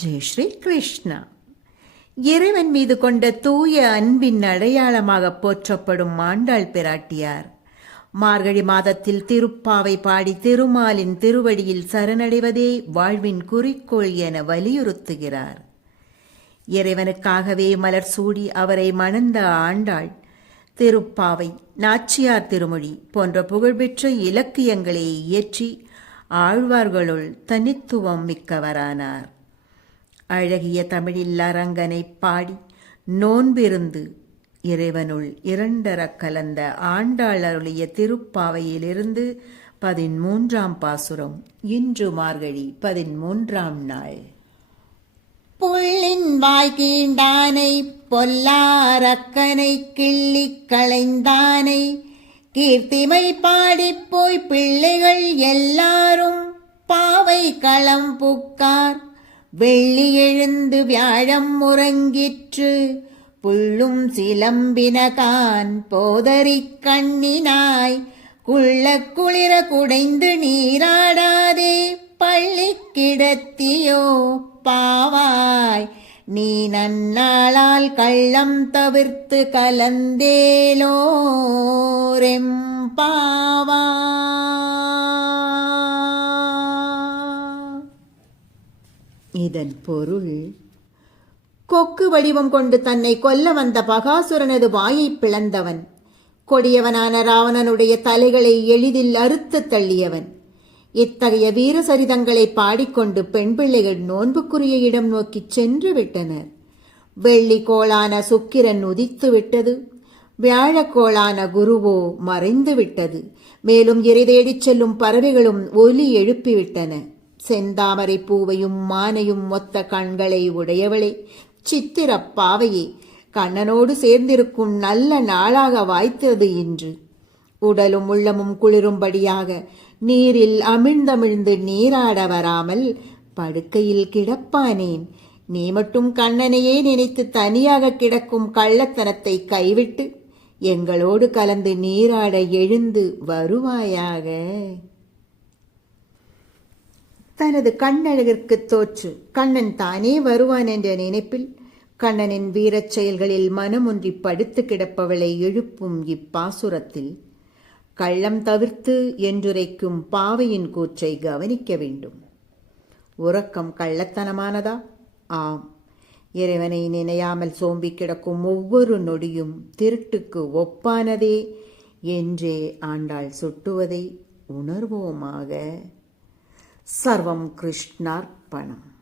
ஜெய் ஸ்ரீ கிருஷ்ணா இறைவன் மீது கொண்ட தூய அன்பின் அடையாளமாக போற்றப்படும் ஆண்டாள் பிராட்டியார். மார்கழி மாதத்தில் திருப்பாவை பாடி திருமாலின் திருவடியில் சரணடைவதே வாழ்வின் குறிக்கோள் என வலியுறுத்துகிறார். இறைவனுக்காகவே மலர் சூடி அவரை மணந்த ஆண்டாள் திருப்பாவை நாச்சியார் திருமொழி போன்ற புகழ்பெற்ற இலக்கியங்களை இயற்றி ஆழ்வார்களுள் தனித்துவம் மிக்கவரானார். அழகிய தமிழில் அரங்கனை பாடி நோன்பிருந்து இறைவனுள் இரண்டற கலந்த ஆண்டாளருளிய திருப்பாவையிலிருந்து பதிமூன்றாம் பாசுரம் இன்று மார்கழி பதிமூன்றாம் நாள். புள்ளின் வாய்கீண்டானை பொல்லாரக்கனை கிள்ளி களைந்தானை கீர்த்திமை பாடிப் போய் பிள்ளைகள் எல்லாரும் பாவை களம் புக்கார் வெள்ளி எழுந்து வியாழம் உறங்கிற்று புள்ளும் சிலம்பினகான் போதறி கண்ணினாய் குள்ள குளிர குடைந்து நீராடாதே பள்ளி கிடத்தியோ பாவாய் நீ நன்னாளால் கள்ளம் தவிர்த்து கலந்தேலோரெம்பாவா இதன் பொருள். கொக்கு வடிவம் கொண்டு தன்னை கொல்ல வந்த பகாசுரனது வாயைப் பிளந்தவன். கொடியவனான ராவணனுடைய தலைகளை எளிதில் அறுத்து தள்ளியவன். இத்தகைய வீர சரிதங்களை பாடிக்கொண்டு பெண் பிள்ளைகள் நோன்புக்குரிய இடம் நோக்கிச் சென்று விட்டனர். வெள்ளி கோளான சுக்கிரன் உதித்து விட்டது. வியாழக்கோளான குருவோ மறைந்து விட்டது. மேலும் இறை தேடிச் செல்லும் பறவைகளும் ஒலி எழுப்பிவிட்டன செந்தாமரை பூவையும் மானையும் மொத்த கண்களை உடையவளே. சித்திரப்பாவையே கண்ணனோடு சேர்ந்திருக்கும் நல்ல நாளாக வாய்த்தது இன்று. உடலும் உள்ளமும் குளிரும்படியாக நீரில் அமிழ்ந்தமிழ்ந்து நீராட வராமல் படுக்கையில் கிடப்பானேன். நீ மட்டும் கண்ணனையே நினைத்து தனியாக கிடக்கும் கள்ளத்தனத்தை கைவிட்டு எங்களோடு கலந்து நீராட எழுந்து வருவாயாக. தனது கண்ணழகிற்கு தோற்று கண்ணன் தானே வருவான் என்ற நினைப்பில் கண்ணனின் வீரச் செயல்களில் மனமொன்றி படுத்து கிடப்பவளை எழுப்பும் இப்பாசுரத்தில் கள்ளம் தவிர்த்து என்றுரைக்கும் பாவையின் கூற்றை கவனிக்க வேண்டும். உறக்கம் கள்ளத்தனமானதா? ஆம். இறைவனை நினையாமல் சோம்பி கிடக்கும் ஒவ்வொரு நொடியும் திருட்டுக்கு ஒப்பானதே என்றே ஆண்டாள் சுட்டுவதை உணர்வோமாக सर्वं कृष्णार्पणम्।